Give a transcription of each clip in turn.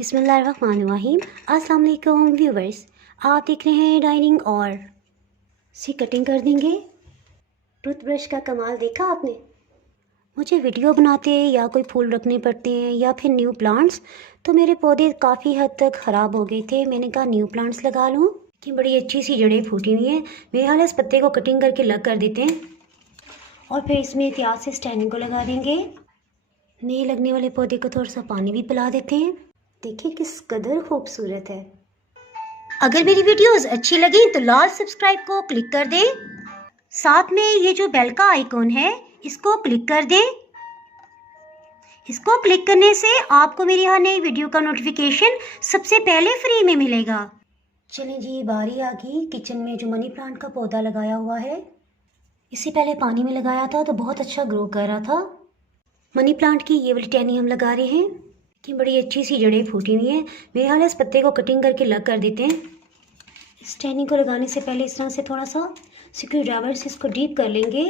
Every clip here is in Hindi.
बिस्मिल्लाहिर्रहमानिर्रहीम। अस्सलाम वालेकुम व्यूवर्स, आप देख रहे हैं डाइनिंग और सी कटिंग कर देंगे। टूथब्रश का कमाल देखा आपने। मुझे वीडियो बनाते या कोई फूल रखने पड़ते हैं या फिर न्यू प्लांट्स, तो मेरे पौधे काफ़ी हद तक ख़राब हो गए थे। मैंने कहा न्यू प्लांट्स लगा लूँ कि बड़ी अच्छी सी जड़ें फूटी हुई हैं। मेरे हाल इस पत्ते को कटिंग करके अलग कर देते हैं और फिर इसमें एहतियात से स्टैंडिंग को लगा देंगे। नए लगने वाले पौधे को थोड़ा सा पानी भी पिला देते हैं। देखिए किस कदर खूबसूरत है। अगर मेरी वीडियोस अच्छी लगी तो लाल सब्सक्राइब को क्लिक कर दें, साथ में ये जो बेल का आइकॉन है इसको क्लिक कर दें। इसको क्लिक करने से आपको मेरी हर नई वीडियो का नोटिफिकेशन सबसे पहले फ्री में मिलेगा। चलिए जी, बारी आ गई किचन में जो मनी प्लांट का पौधा लगाया हुआ है। इससे पहले पानी में लगाया था तो बहुत अच्छा ग्रो कर रहा था। मनी प्लांट की ये वाली टहनी हम लगा रहे हैं कि बड़ी अच्छी सी जड़ें फूटी हुई हैं। मेरे हाल इस पत्ते को कटिंग करके अलग कर देते हैं। इस टहनी को लगाने से पहले इस तरह से थोड़ा सा स्क्रू ड्राइवर से इसको डीप कर लेंगे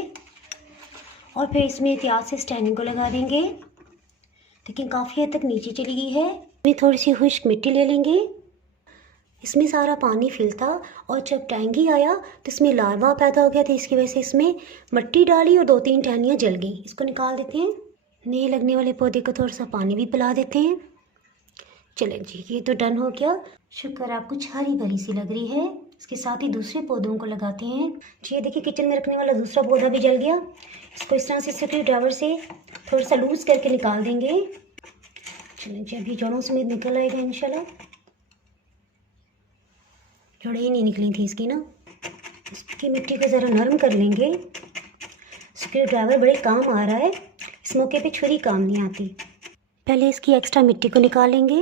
और फिर इसमें एहतियात से स्टैंडिंग को लगा देंगे। लेकिन काफ़ी हद तक नीचे चली गई है। इसमें थोड़ी सी खुश्क मिट्टी ले लेंगे। इसमें सारा पानी फिल था और जब टैंगी आया तो इसमें लार्वा पैदा हो गया था। इसकी वजह से इसमें मिट्टी डाली और 2-3 टहनियाँ जल गई। इसको निकाल देते हैं। नए लगने वाले पौधे को थोड़ा सा पानी भी पिला देते हैं। चलें जी, ये तो डन हो गया। शुक्र आप कुछ हरी भरी सी लग रही है। इसके साथ ही दूसरे पौधों को लगाते हैं। जी ये देखिए, किचन में रखने वाला दूसरा पौधा भी जल गया। इसको इस तरह से स्क्रू ड्राइवर से थोड़ा सा लूज करके निकाल देंगे। चलें जी, अभी जड़ों समेत निकल आएगा इंशाल्लाह। जड़ें ही नहीं निकली थी इसकी ना। इसकी मिट्टी को ज़रा नरम कर लेंगे। स्क्रू ड्राइवर बड़े काम आ रहा है, इस मौके पे छुरी काम नहीं आती। पहले इसकी एक्स्ट्रा मिट्टी को निकालेंगे।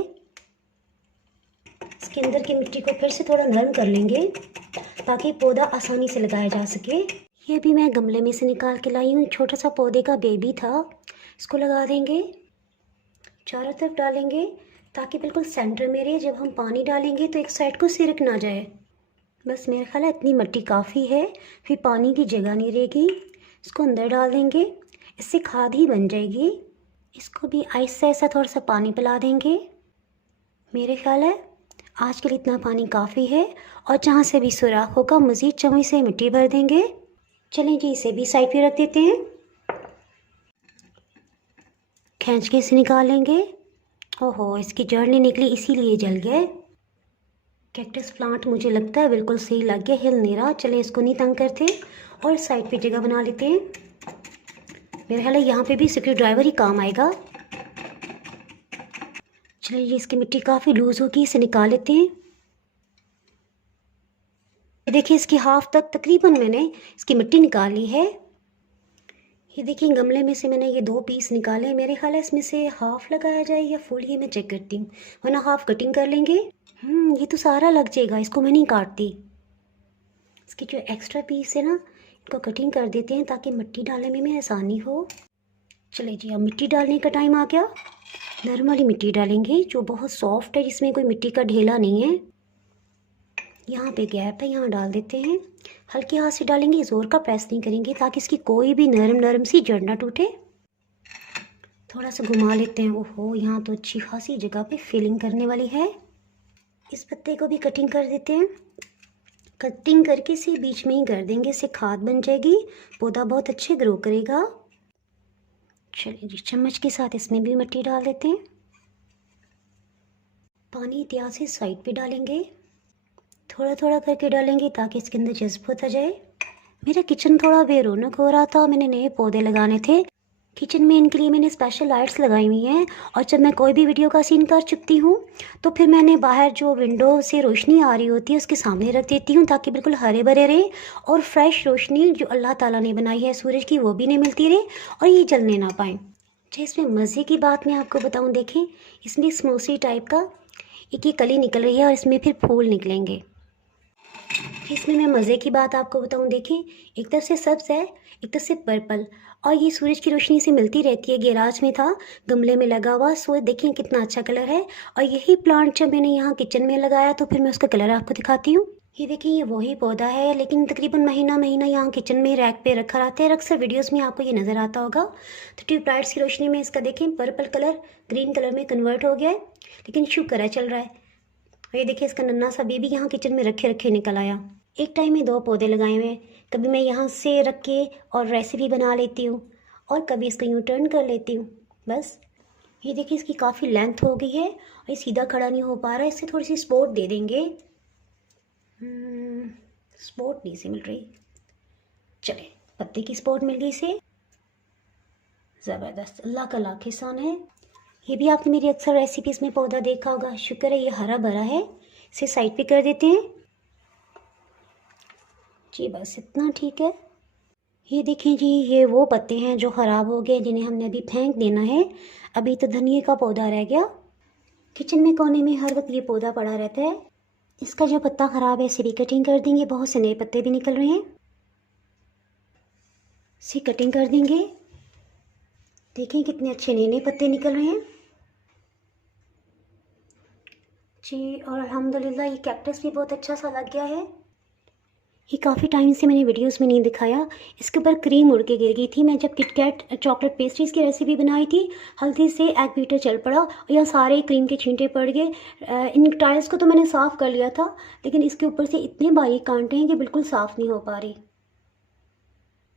इसके अंदर की मिट्टी को फिर से थोड़ा नरम कर लेंगे ताकि पौधा आसानी से लगाया जा सके। ये भी मैं गमले में से निकाल के लाई हूँ। छोटा सा पौधे का बेबी था। इसको लगा देंगे, चारों तरफ डालेंगे ताकि बिल्कुल सेंटर में रहे। जब हम पानी डालेंगे तो एक साइड को सिरक ना जाए। बस मेरे ख्याल है इतनी मिट्टी काफ़ी है, फिर पानी की जगह नहीं रहेगी। इसको अंदर डाल देंगे, इससे खाद ही बन जाएगी। इसको भी आहिस्ता आहिस्ता थोड़ा सा पानी पिला देंगे। मेरे ख्याल है आज के लिए इतना पानी काफ़ी है और जहाँ से भी सुराख होगा मज़ीद चम्मच से मिट्टी भर देंगे। चलें जी, इसे भी साइड पे रख देते हैं। खींच के इसे निकालेंगे। ओहो, इसकी जड़ नहीं निकली इसीलिए जल गया। कैक्टस प्लांट मुझे लगता है बिल्कुल सही लग गया, हिल नहीं रहा। चले इसको नहीं तंग करते और साइड पे जगह बना लेते हैं। मेरे ख्याल है यहाँ पे भी स्क्रू ड्राइवर ही काम आएगा। चलिए ये इसकी मिट्टी काफ़ी लूज़ होगी, इसे निकाल लेते हैं। देखिए इसकी हाफ तक तकरीबन मैंने इसकी मिट्टी निकाली है। ये देखिए गमले में से मैंने ये 2 पीस निकाले। मेरे ख्याल है इसमें से हाफ लगाया जाए या फुल, ये मैं चेक करती हूँ, वरना हाफ कटिंग कर लेंगे। ये तो सारा लग जाएगा, इसको मैं नहीं काटती। इसकी जो एक्स्ट्रा पीस है ना, इनको कटिंग कर देते हैं ताकि मिट्टी डालने में आसानी हो। चलिए जी, अब मिट्टी डालने का टाइम आ गया। नरम वाली मिट्टी डालेंगे जो बहुत सॉफ्ट है, जिसमें कोई मिट्टी का ढेला नहीं है। यहाँ पे गैप है, यहाँ डाल देते हैं। हल्के हाथ से डालेंगे, ज़ोर का प्रेस नहीं करेंगे ताकि इसकी कोई भी नरम नरम सी जड़ ना टूटे। थोड़ा सा घुमा लेते हैं। ओहो, यहाँ तो अच्छी खासी जगह पे फिलिंग करने वाली है। इस पत्ते को भी कटिंग कर देते हैं। कटिंग करके इसे बीच में ही कर देंगे, इससे खाद बन जाएगी, पौधा बहुत अच्छे ग्रो करेगा। चलिए जी, चम्मच के साथ इसमें भी मिट्टी डाल देते हैं। पानी एहतियात से साइड पे डालेंगे, थोड़ा थोड़ा करके डालेंगे ताकि इसके अंदर जज्ब होता जाए। मेरा किचन थोड़ा बेरौनक हो रहा था, मैंने नए पौधे लगाने थे किचन में। इनके लिए मैंने स्पेशल लाइट्स लगाई हुई हैं और जब मैं कोई भी वीडियो का सीन कर चुकती हूँ तो फिर मैंने बाहर जो विंडो से रोशनी आ रही होती है उसके सामने रख देती हूँ ताकि बिल्कुल हरे भरे रहे और फ्रेश रोशनी जो अल्लाह ताला ने बनाई है सूरज की वो भी नहीं मिलती रहे और ये जलने ना पाए। अच्छा, इसमें मज़े की बात मैं आपको बताऊँ, देखें इसमें स्मोसी टाइप का एक ये कली निकल रही है और इसमें फिर फूल निकलेंगे। इसमें मैं मज़े की बात आपको बताऊं, देखें एक तरफ से सब्ज़ है, एक तरफ से पर्पल, और ये सूरज की रोशनी से मिलती रहती है। गैराज में था, गमले में लगा हुआ, सो देखें कितना अच्छा कलर है। और यही प्लांट जब मैंने यहाँ किचन में लगाया तो फिर मैं उसका कलर आपको दिखाती हूँ। ये देखिए ये वही पौधा है, लेकिन तकरीबन महीना यहाँ किचन में रैक पे रखा रहता है। अक्सर वीडियोस में आपको ये नज़र आता होगा। तो ट्यूबलाइट्स की रोशनी में इसका देखें पर्पल कलर ग्रीन कलर में कन्वर्ट हो गया है, लेकिन शुक्र है चल रहा है। और ये देखिए इसका नन्हा सा बेबी यहाँ किचन में रखे रखे निकल आया। एक टाइम में 2 पौधे लगाए हुए हैं। कभी मैं यहाँ से रख के और रेसिपी बना लेती हूँ और कभी इसको यूँ टर्न कर लेती हूँ। बस ये देखिए इसकी काफ़ी लेंथ हो गई है और ये सीधा खड़ा नहीं हो पा रहा है। इससे थोड़ी सी सपोर्ट दे देंगे। सपोर्ट नहीं से मिल रही, चले पत्ते की सपोर्ट मिल गई इसे। ज़बरदस्त, अल्लाह का लाख एहसान है। ये भी आपने मेरी अक्सर रेसिपीज़ में पौधा देखा होगा। शुक्र है ये हरा भरा है। इसे साइड पे कर देते हैं जी, बस इतना ठीक है। ये देखें जी ये वो पत्ते हैं जो ख़राब हो गए, जिन्हें हमने अभी फेंक देना है। अभी तो धनिए का पौधा रह गया। किचन में कोने में हर वक्त ये पौधा पड़ा रहता है। इसका जो पत्ता ख़राब है इसे भी कटिंग कर देंगे। बहुत से नए पत्ते भी निकल रहे हैं, इसे कटिंग कर देंगे। देखें कितने अच्छे नए नए पत्ते निकल रहे हैं जी। और अल्हम्दुलिल्लाह ये कैक्टस भी बहुत अच्छा सा लग गया है। ये काफ़ी टाइम से मैंने वीडियोस में नहीं दिखाया। इसके ऊपर क्रीम उड़ के गिर गई थी। मैं जब किटकैट चॉकलेट पेस्ट्रीज़ की रेसिपी बनाई थी, हल्दी से एग बीटर चल पड़ा और यहाँ सारे क्रीम के छींटे पड़ गए। इन टाइल्स को तो मैंने साफ़ कर लिया था, लेकिन इसके ऊपर से इतने बारीक कांटे हैं कि बिल्कुल साफ़ नहीं हो पा रही।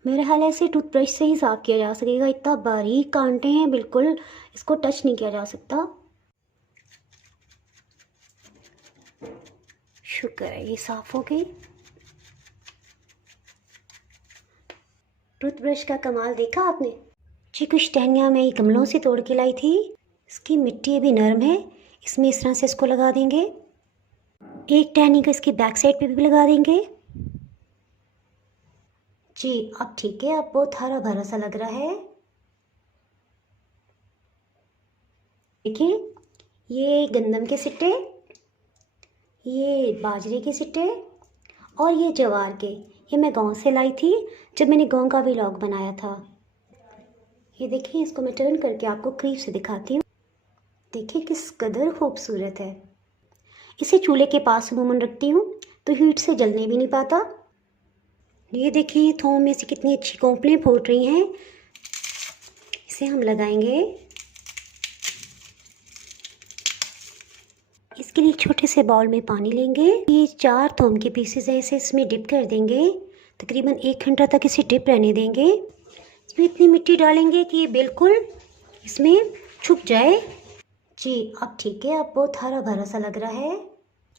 मेरा ख्याल है इसे टूथब्रश से ही साफ़ किया जा सकेगा। इतना बारीक कांटे हैं, बिल्कुल इसको टच नहीं किया जा सकता। शुक्र है ये साफ़ हो गई। टूथब्रश का कमाल देखा आपने जी। कुछ टहनियाँ मैं गमलों से तोड़ के लाई थी। इसकी मिट्टी अभी नरम है, इसमें इस तरह से इसको लगा देंगे। एक टहनी को इसके बैक साइड पे भी लगा देंगे जी। अब ठीक है, अब बहुत हरा भरा सा लग रहा है। देखिए ये गंदम के सिट्टे, ये बाजरे के सिट्टे और ये जवार के, ये मैं गांव से लाई थी जब मैंने गांव का व्लॉग बनाया था। ये देखिए इसको मैं टर्न करके आपको करीब से दिखाती हूँ। देखिए किस कदर खूबसूरत है। इसे चूल्हे के पास अमूमन रखती हूँ तो हीट से जलने भी नहीं पाता। ये देखिए थोम में से कितनी अच्छी कोंपलें फूट रही हैं। इसे हम लगाएंगे। इसके लिए छोटे से बाउल में पानी लेंगे। ये 4 थोम के पीसेस हैं, इसे इसमें डिप कर देंगे। तकरीबन 1 घंटा तक इसे डिप रहने देंगे। इसमें इतनी मिट्टी डालेंगे कि ये बिल्कुल इसमें छुप जाए जी। अब ठीक है, अब बहुत हरा भरा सा लग रहा है।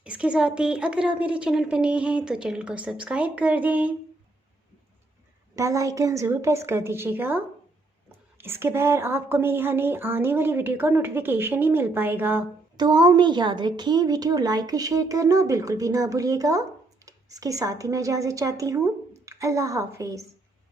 इसके साथ ही अगर आप मेरे चैनल पर नए हैं तो चैनल को सब्सक्राइब कर दें, बेल आइकन ज़रूर प्रेस कर दीजिएगा। इसके बगैर आपको मेरी आने वाली वीडियो का नोटिफिकेशन नहीं मिल पाएगा। दुआओं में याद रखें, वीडियो लाइक और शेयर करना बिल्कुल भी ना भूलिएगा। इसके साथ ही मैं इजाज़त चाहती हूँ। अल्लाह हाफिज़।